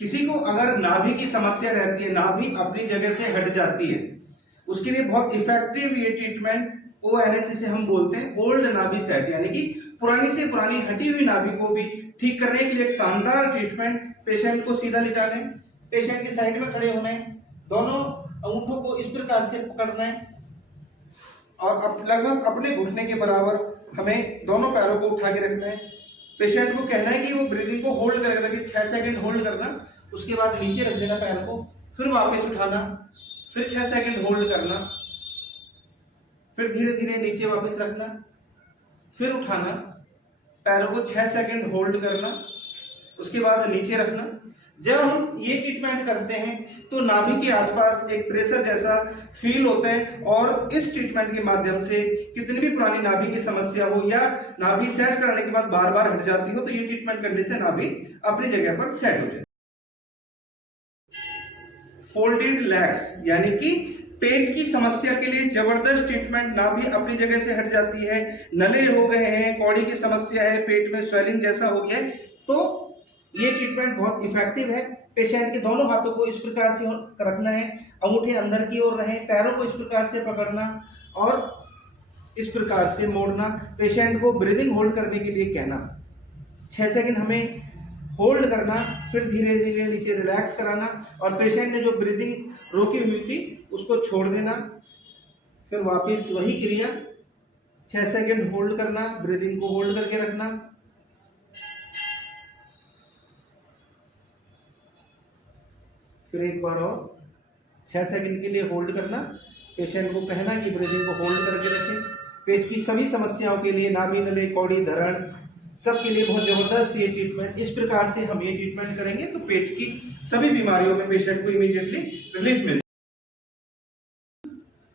किसी को अगर नाभि की समस्या रहती है, नाभि अपनी जगह से हट जाती है, उसके लिए बहुत इफेक्टिव ये ट्रीटमेंट ONS से हम बोलते हैं, ओल्ड नाभि सेट, यानी कि पुरानी से पुरानी हटी हुई नाभि को भी ठीक करने के लिए एक शानदार ट्रीटमेंट। पेशेंट को सीधा लिटा लें, पेशेंट के साइड में खड़े होना है, दोनों अंगूठों को इस प्रकार से पकड़ना है और लगभग अपने घुटने के बराबर हमें दोनों पैरों को उठा के रखना है। पेशेंट को कहना है कि वो ब्रीदिंग को होल्ड करके रखे, 6 सेकंड होल्ड करना, उसके बाद नीचे रख देना पैर को, फिर वापस उठाना, फिर 6 सेकंड होल्ड करना, फिर धीरे धीरे नीचे वापस रखना, फिर उठाना, पैरों को 6 सेकंड होल्ड करना, उसके बाद नीचे रखना। जब हम ये ट्रीटमेंट करते हैं तो नाभि के आसपास एक प्रेशर जैसा फील होता है और इस ट्रीटमेंट के माध्यम से कितनी भी पुरानी नाभि की समस्या हो या नाभि सेट करने के बाद बार बार हट जाती हो तो ये ट्रीटमेंट करने से नाभि अपनी जगह पर सेट हो जाए। फोल्डेड लेग्स यानी कि पेट की समस्या के लिए जबरदस्त ट्रीटमेंट, नाभि अपनी जगह से हट जाती है, नले हो गए हैं, कौड़ी की समस्या है, पेट में स्वेलिंग जैसा हो गया है, तो ये ट्रीटमेंट बहुत इफेक्टिव है। पेशेंट के दोनों हाथों को इस प्रकार से रखना है, अंगूठे अंदर की ओर रहें, पैरों को इस प्रकार से पकड़ना और इस प्रकार से मोड़ना। पेशेंट को ब्रीदिंग होल्ड करने के लिए कहना, 6 सेकंड हमें होल्ड करना, फिर धीरे धीरे नीचे रिलैक्स कराना और पेशेंट ने जो ब्रीदिंग रोकी हुई थी उसको छोड़ देना, फिर वापस वही क्रिया, 6 सेकंड होल्ड करना, ब्रीदिंग को होल्ड करके रखना, फिर एक बार और 6 सेकंड के लिए होल्ड करना। पेशेंट को कहना कि ब्रीदिंग को होल्ड करके रखें। पेट की सभी समस्याओं के लिए, नाभि, नले, कौड़ी, धरण, सब के लिए बहुत जबरदस्त ये ट्रीटमेंट। इस प्रकार से हम ये ट्रीटमेंट करेंगे तो पेट की सभी बीमारियों में पेशेंट को इमीडिएटली रिलीफ मिलेगा।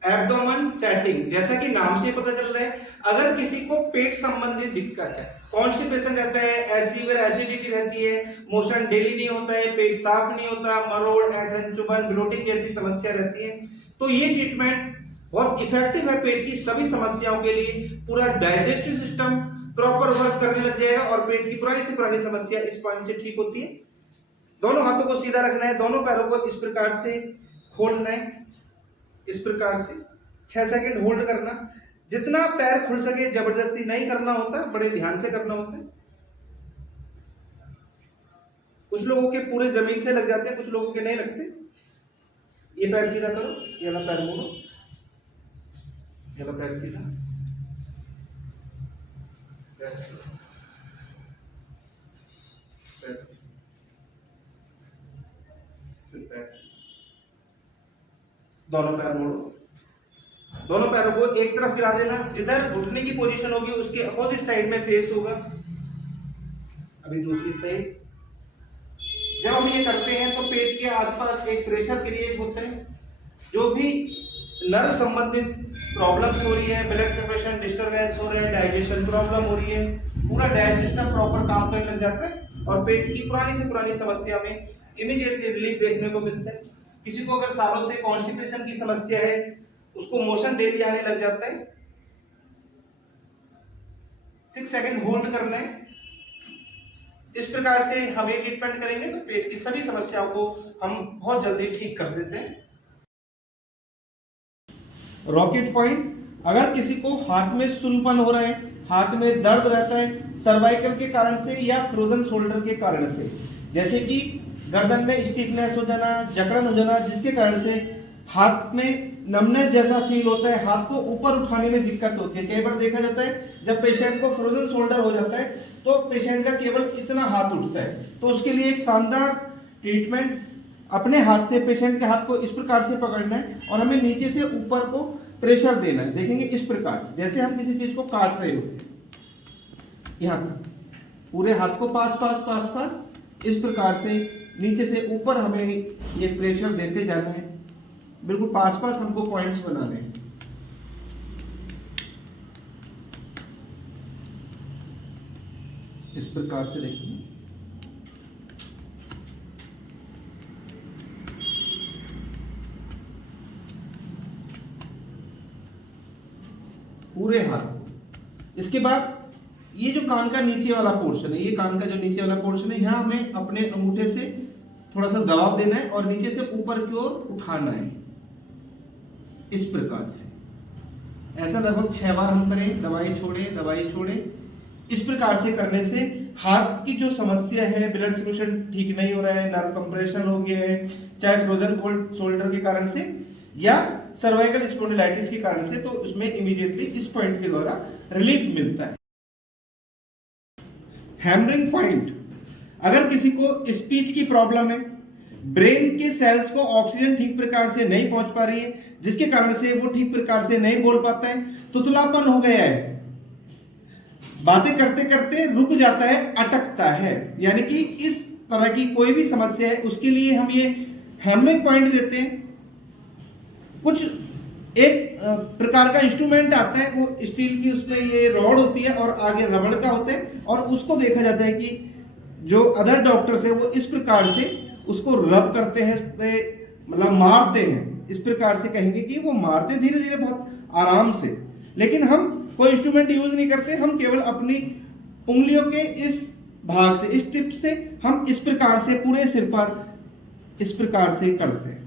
एब्डोमेन सेटिंग, जैसा कि नाम से पता चल रहा है, अगर किसी को पेट संबंधित दिक्कत है, कॉन्स्टिपेशन रहता है, सीवियर एसिडिटी रहती है, मोशन डेली नहीं होता है, पेट साफ नहीं होता, मरोड़, ऐंठन, चुभन, ब्लोटिंग जैसी समस्या रहती है, तो ये ट्रीटमेंट बहुत इफेक्टिव है पेट की सभी समस्याओं के लिए। पूरा डाइजेस्टिव सिस्टम प्रॉपर वर्क करने लग जाएगा और पेट की पुरानी से पुरानी समस्या इस पॉइंट से ठीक होती है। दोनों हाथों को सीधा रखना है, दोनों पैरों को इस प्रकार से खोलना है, इस प्रकार से 6 सेकंड होल्ड करना। जितना पैर खुल सके, जबरदस्ती नहीं करना होता, बड़े ध्यान से करना होता है। कुछ लोगों के पूरे जमीन से लग जाते हैं, कुछ लोगों के नहीं लगते। ये पैर सीधा करो, ये वाला पैर मोड़ो, ये वाला पैर सीधा, पैर सीधा, पैर सीधा, फिर पैर सीधा, दोनों पैर मोड़ो, दोनों पैरों को एक तरफ गिरा देना, जिधर घुटने की पोजीशन होगी उसके अपोजिट साइड में फेस होगा। अभी दूसरी साइड। जब हम ये करते हैं तो पेट के आसपास एक प्रेशर क्रिएट होता है। जो भी नर्व संबंधित प्रॉब्लम्स हो रही है, ब्लड सर्कुलेशन डिस्टरबेंस हो रहा है, डाइजेशन प्रॉब्लम हो रही है, पूरा डाइजेस्ट सिस्टम प्रॉपर काम करने लग जाता है और पेट की पुरानी से पुरानी समस्या में इमीडिएटली रिलीफ देखने को मिलता है। किसी को अगर सालों से कॉन्स्टिपेशन की समस्या है, उसको मोशन डेली आने लग जाता है, 6 सेकंड होल्ड करना है। इस प्रकार से हम ये ट्रीटमेंट करेंगे तो पेट की सभी समस्याओं को हम बहुत जल्दी ठीक कर देते हैं। रॉकेट पॉइंट, अगर किसी को हाथ में सुन्नपन हो रहा है, हाथ में दर्द रहता है सर्वाइकल के कारण से या फ्रोजन शोल्डर के कारण से, जैसे कि गर्दन में स्टिफनेस हो जाना, जकड़न हो जाना, जिसके कारण से हाथ में नमनेस जैसा फील होता है, हाथ को ऊपर उठाने में दिक्कत होती है। कई बार देखा जाता है जब पेशेंट को फ्रोजन शोल्डर हो जाता है तो पेशेंट का केवल इतना हाथ उठता है, तो उसके लिए एक शानदार ट्रीटमेंट, अपने हाथ से पेशेंट के हाथ को इस प्रकार से पकड़ना है और हमें नीचे से ऊपर को प्रेशर देना है। देखेंगे इस प्रकार से, जैसे हम किसी चीज को काट रहे होते हैं, यहाँ तक पूरे हाथ को पास पास पास पास इस प्रकार से नीचे से ऊपर हमें ये प्रेशर देते जाना है। बिल्कुल पास पास हमको पॉइंट्स बनाने हैं। इस प्रकार से देखिए, पूरे हाथ को। इसके बाद ये जो कान का नीचे वाला पोर्शन है, ये कान का जो नीचे वाला पोर्शन है, यहाँ हमें अपने अंगूठे से थोड़ा सा दबाव देना है और नीचे से ऊपर की ओर उठाना है, इस प्रकार से। ऐसा लगभग 6 बार हम करें, दवाई छोड़े। इस प्रकार से करने से हाथ की जो समस्या है, ब्लड सर्कुलेशन ठीक नहीं हो रहा है, नर्व कंप्रेशन हो गया है, चाहे फ्रोजन कोल्ड शोल्डर के कारण से या सर्वाइकल स्पॉन्डिलाइटिस के कारण से, तो उसमें इमीडिएटली इस पॉइंट के द्वारा रिलीफ मिलता है। हैमरिंग पॉइंट, अगर किसी को स्पीच की प्रॉब्लम है, ब्रेन के सेल्स को ऑक्सीजन ठीक प्रकार से नहीं पहुंच पा रही है, जिसके कारण से वो ठीक प्रकार से नहीं बोल पाता है, तुतलापन हो गया है, बातें करते करते रुक जाता है, अटकता है, यानी कि इस तरह की कोई भी समस्या है, उसके लिए हम ये हैमरिंग पॉइंट देते हैं। कुछ एक प्रकार का इंस्ट्रूमेंट आता है, वो स्टील की, उसमें ये रॉड होती है और आगे रबड़ का होता है, और उसको देखा जाता है कि जो अदर डॉक्टर्स है वो इस प्रकार से उसको रब करते हैं, उस पे मतलब मारते हैं, इस प्रकार से कहेंगे कि वो मारते धीरे धीरे बहुत आराम से। लेकिन हम कोई इंस्ट्रूमेंट यूज नहीं करते, हम केवल अपनी उंगलियों के इस भाग से, इस टिप से हम इस प्रकार से पूरे सिर पर इस प्रकार से करते हैं।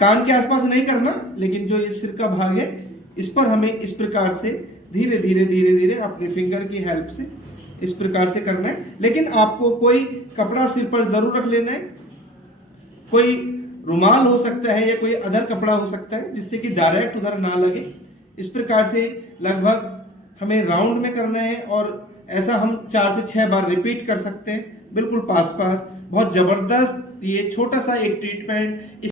कान के आसपास नहीं करना, लेकिन जो ये सिर का भाग है इस पर हमें इस प्रकार से धीरे धीरे अपनी फिंगर की हेल्प से इस प्रकार से करना है। लेकिन आपको कोई कपड़ा सिर पर जरूर रख लेना है, कोई रुमाल हो सकता है या कोई अदर कपड़ा हो सकता है, जिससे कि डायरेक्ट उधर ना लगे। इस प्रकार से लगभग हमें राउंड में करना है, और ऐसा हम 4 से 6 बार रिपीट कर सकते हैं, बिल्कुल पास। बहुत जबरदस्त ये छोटा सा एक ट्रीटमेंट।